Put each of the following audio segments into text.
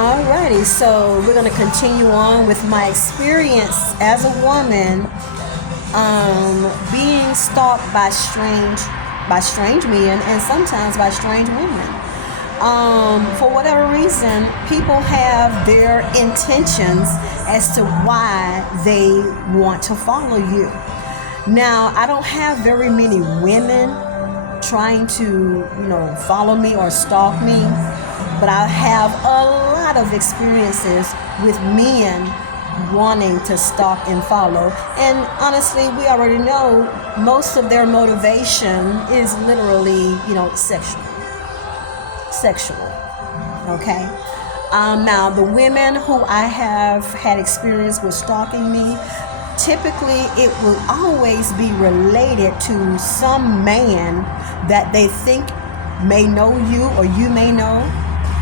Alrighty, so we're going to continue on with my experience as a woman being stalked by strange men and sometimes by strange women. For whatever reason, people have their intentions as to why they want to follow you. Now, I don't have very many women trying to, follow me or stalk me, but I have a lot of experiences with men wanting to stalk and follow. And honestly, we already know most of their motivation is literally, sexual. Okay. Now, the women who I have had experience with stalking me, typically it will always be related to some man that they think may know you or you may know.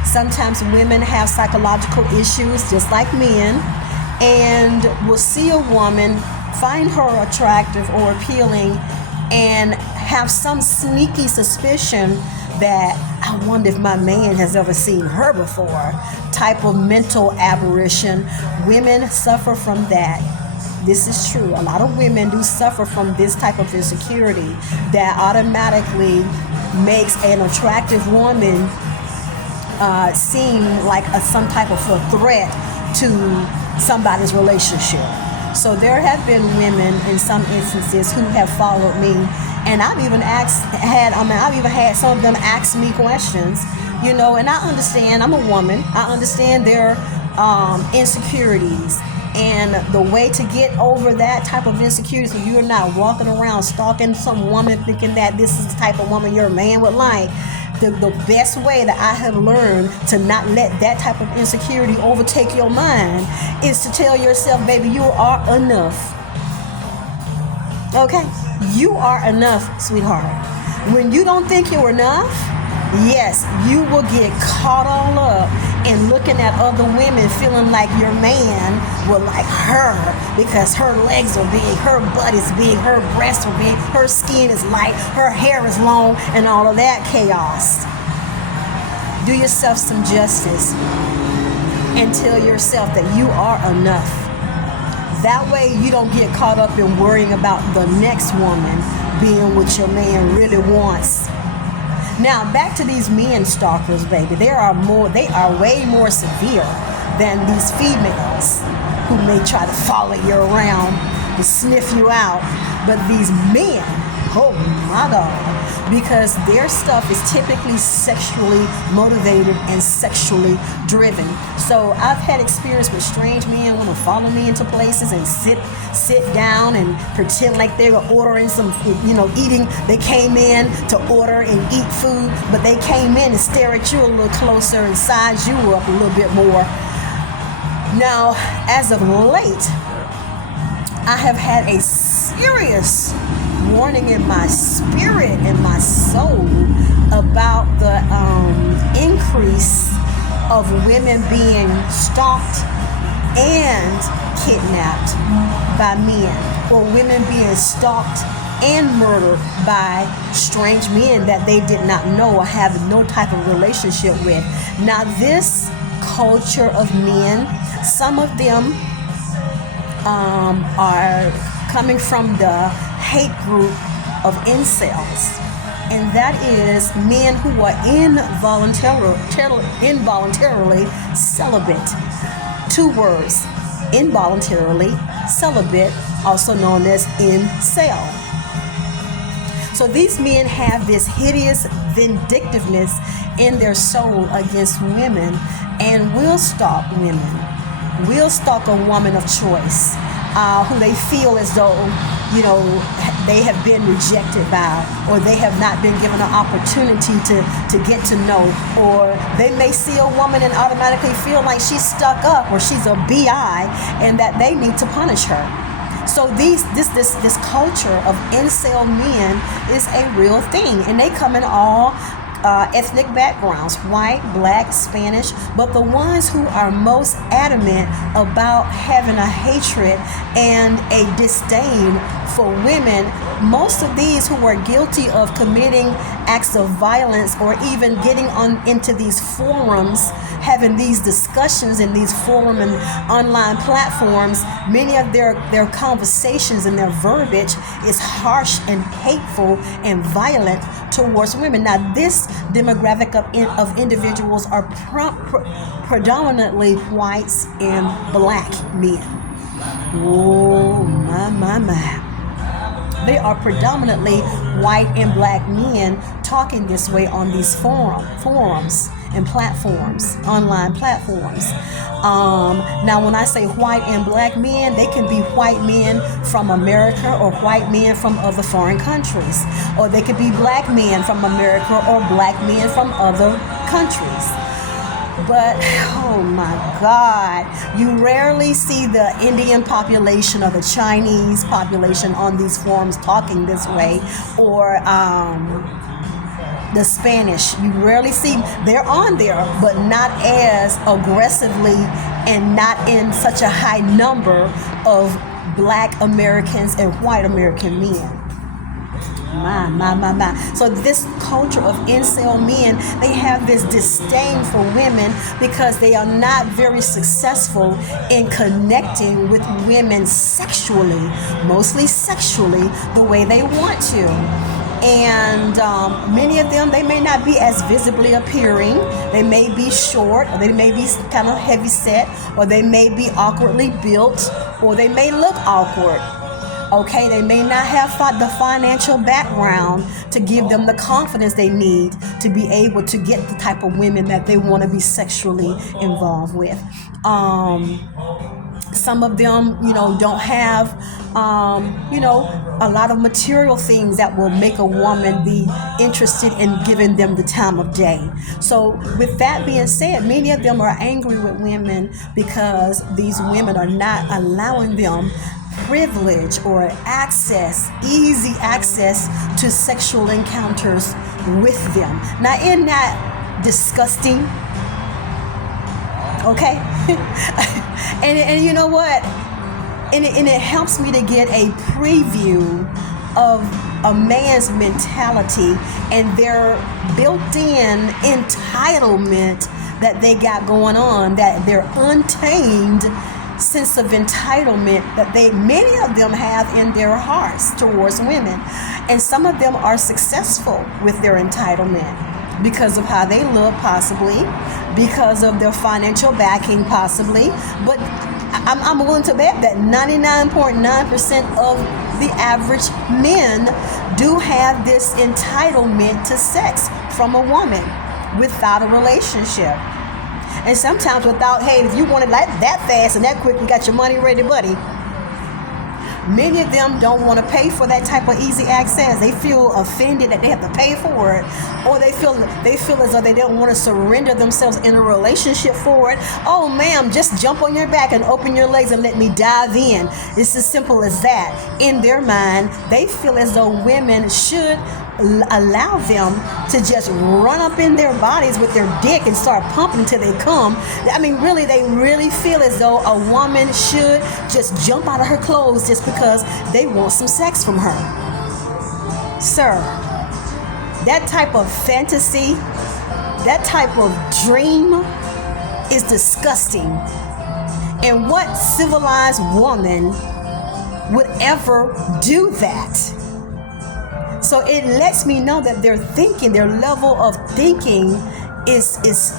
Sometimes women have psychological issues just like men, and will see a woman, find her attractive or appealing, and have some sneaky suspicion that I wonder if my man has ever seen her before type of mental aberration. Women suffer from that. This is true. A lot of women do suffer from this type of insecurity that automatically makes an attractive woman seem like some type of a threat to somebody's relationship. So there have been women in some instances who have followed me, and I've even had some of them ask me questions, and I understand. I'm a woman. I understand their insecurities. And the way to get over that type of insecurity, so you're not walking around stalking some woman thinking that this is the type of woman your man would like. The best way that I have learned to not let that type of insecurity overtake your mind is to tell yourself, baby, you are enough. Okay? You are enough, sweetheart. When you don't think you're enough, yes, you will get caught all up in looking at other women feeling like your man will like her because her legs are big, her butt is big, her breasts are big, her skin is light, her hair is long, and all of that chaos. Do yourself some justice and tell yourself that you are enough. That way you don't get caught up in worrying about the next woman being what your man really wants. Now, back to these men stalkers, baby. They are way more severe than these females who may try to follow you around and sniff you out. But these men, oh my God, because their stuff is typically sexually motivated and sexually driven. So I've had experience with strange men want to follow me into places and sit down and pretend like they were ordering some, eating. They came in to order and eat food, but they came in and stare at you a little closer and size you up a little bit more. Now, as of late, I have had a serious warning in my spirit and my soul about the increase of women being stalked and kidnapped by men, or women being stalked and murdered by strange men that they did not know or have no type of relationship with. Now, this culture of men, some of them are coming from the hate group of incels, and that is men who are involuntarily celibate. 2 words, involuntarily celibate, also known as incel. So these men have this hideous vindictiveness in their soul against women and will stalk women, will stalk a woman of choice who they feel as though, they have been rejected by, or they have not been given an opportunity to get to know, or they may see a woman and automatically feel like she's stuck up or she's a BI and that they need to punish her. So this culture of incel men is a real thing, and they come in all ethnic backgrounds, white, black, Spanish, but the ones who are most adamant about having a hatred and a disdain for women, most of these who are guilty of committing acts of violence, or even getting on into these forums, having these discussions in these forum and online platforms, many of their conversations and their verbiage is harsh and hateful and violent towards women. Now, this demographic of individuals are predominantly whites and black men. Oh, my. They are predominantly white and black men talking this way on these forums and platforms, online platforms. Now, when I say white and black men, they can be white men from America or white men from other foreign countries. Or they could be black men from America or black men from other countries. But, oh my God, you rarely see the Indian population or the Chinese population on these forums talking this way, or the Spanish. You rarely see, they're on there, but not as aggressively and not in such a high number of black Americans and white American men. My. So this culture of incel men, they have this disdain for women because they are not very successful in connecting with women sexually, mostly sexually, the way they want to. And many of them, they may not be as visibly appearing. They may be short, or they may be kind of heavy set, or they may be awkwardly built, or they may look awkward. Okay, they may not have the financial background to give them the confidence they need to be able to get the type of women that they want to be sexually involved with. Some of them, don't have, a lot of material things that will make a woman be interested in giving them the time of day. So with that being said, many of them are angry with women because these women are not allowing them privilege or easy access to sexual encounters with them. Now, isn't that disgusting? Okay? and you know what? And it helps me to get a preview of a man's mentality and their built-in entitlement that they got going on, that their untamed sense of entitlement that many of them have in their hearts towards women. And some of them are successful with their entitlement because of how they look, possibly, because of their financial backing, possibly. But I'm willing to bet that 99.9% of the average men do have this entitlement to sex from a woman without a relationship. And sometimes without, hey, if you want it like that fast and that quick, you got your money ready, buddy. Many of them don't want to pay for that type of easy access. They feel offended that they have to pay for it, or they feel as though they don't want to surrender themselves in a relationship for it. Oh, ma'am, just jump on your back and open your legs and let me dive in. It's as simple as that. In their mind, they feel as though women should allow them to just run up in their bodies with their dick and start pumping till they come. I mean, really, they really feel as though a woman should just jump out of her clothes just because they want some sex from her. Sir, that type of fantasy, that type of dream is disgusting. And what civilized woman would ever do that? So it lets me know that their level of thinking is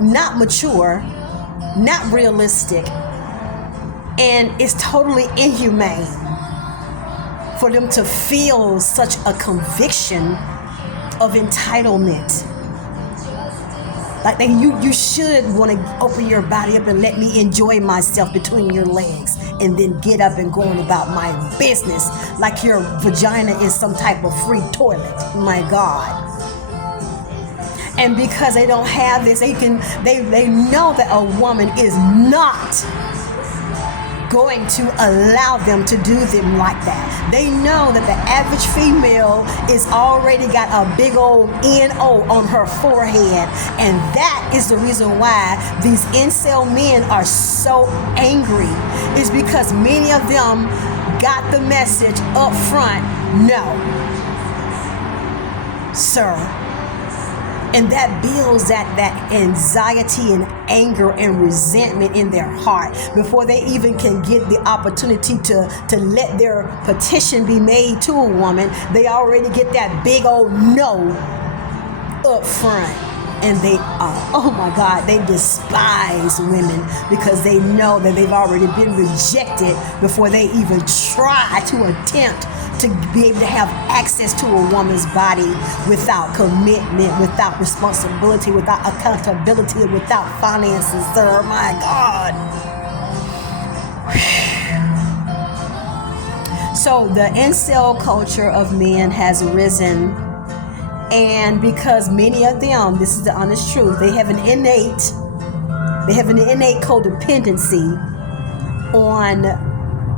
not mature, not realistic, and it's totally inhumane for them to feel such a conviction of entitlement. Like you should want to open your body up and let me enjoy myself between your legs and then get up and go on about my business like your vagina is some type of free toilet. My God. And because they don't have this, they know that a woman is not going to allow them to do them like that. They know that the average female is already got a big old N-O on her forehead. And that is the reason why these incel men are so angry, is because many of them got the message up front. No. sir. And that builds that anxiety and anger and resentment in their heart before they even can get the opportunity to let their petition be made to a woman. They already get that big old no up front. And they oh my God, they despise women because they know that they've already been rejected before they even try to attempt to be able to have access to a woman's body without commitment, without responsibility, without accountability, without finances, sir. My God. So the incel culture of men has risen. And because many of them, this is the honest truth, they have an innate codependency on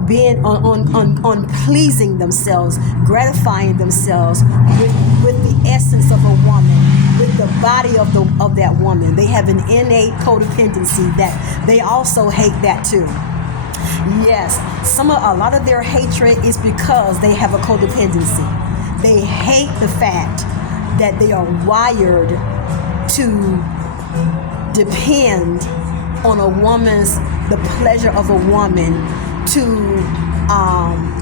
being on pleasing themselves, gratifying themselves with the essence of a woman, with the body of that woman. They have an innate codependency that they also hate that too. Yes, a lot of their hatred is because they have a codependency. They hate the fact that they are wired to depend on the pleasure of a woman to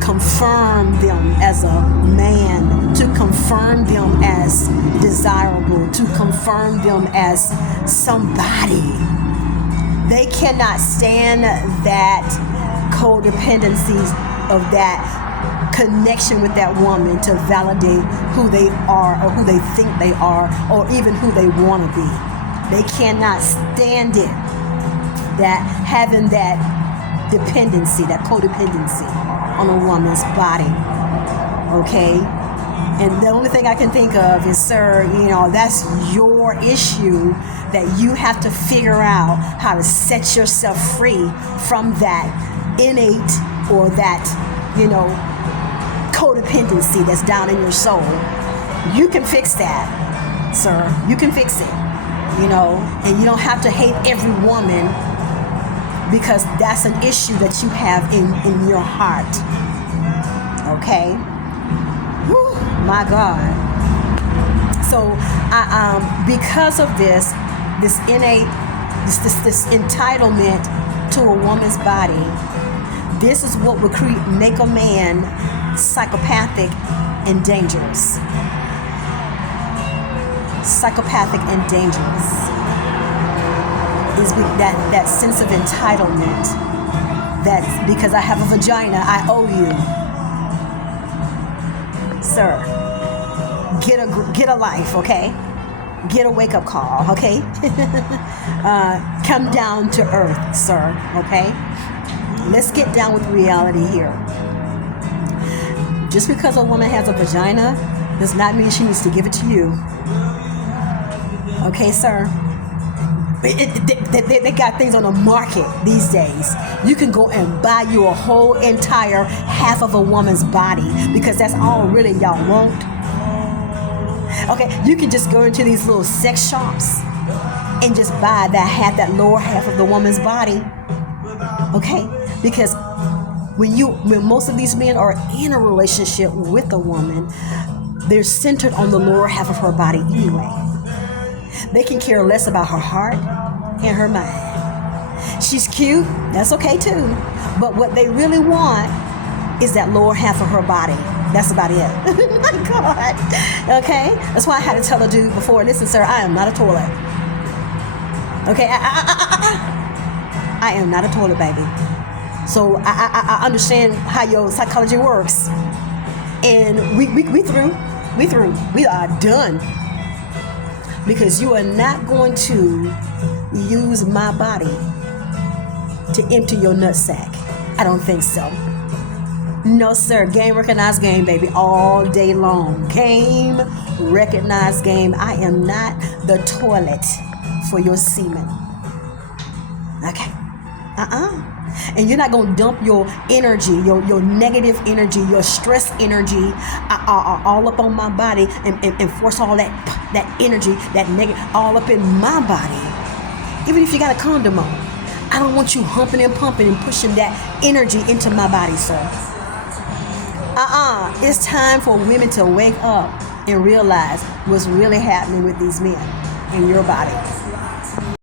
confirm them as a man, to confirm them as desirable, to confirm them as somebody. They cannot stand that codependency of that connection with that woman to validate who they are or who they think they are or even who they want to be. They cannot stand it, that having that dependency, that codependency on a woman's body. Okay? And the only thing I can think of is, sir, that's your issue, that you have to figure out how to set yourself free from that innate or that, codependency that's down in your soul. You can fix that, sir. You can fix it, and you don't have to hate every woman because that's an issue that you have in your heart. Okay? Whew, my God. So, because of this innate, this entitlement to a woman's body, this is what would make a man psychopathic and dangerous. Psychopathic and dangerous is that sense of entitlement, that because I have a vagina, I owe you. Sir, get a life, okay? Get a wake-up call, okay? Come down to earth, sir, okay? Let's get down with reality here. Just because a woman has a vagina does not mean she needs to give it to you. Okay, sir? They got things on the market these days. You can go and buy you a whole entire half of a woman's body because that's all really y'all want. Okay, you can just go into these little sex shops and just buy that lower half of the woman's body. Okay, because when most of these men are in a relationship with a woman, they're centered on the lower half of her body anyway. They can care less about her heart and her mind. She's cute, that's okay too. But what they really want is that lower half of her body. That's about it. My God. Okay? That's why I had to tell a dude before, listen, sir, I am not a toilet. Okay? I am not a toilet, baby. So I understand how your psychology works. And we through. We are done. Because you are not going to use my body to empty your nutsack. I don't think so. No, sir. Game, recognize game, baby. All day long. Game, recognize game. I am not the toilet for your semen. Okay. And you're not going to dump your energy, your negative energy, your stress energy all up on my body and force all that energy, that negative, all up in my body. Even if you got a condom on. I don't want you humping and pumping and pushing that energy into my body, sir. It's time for women to wake up. and realize what's really happening with these men in your body.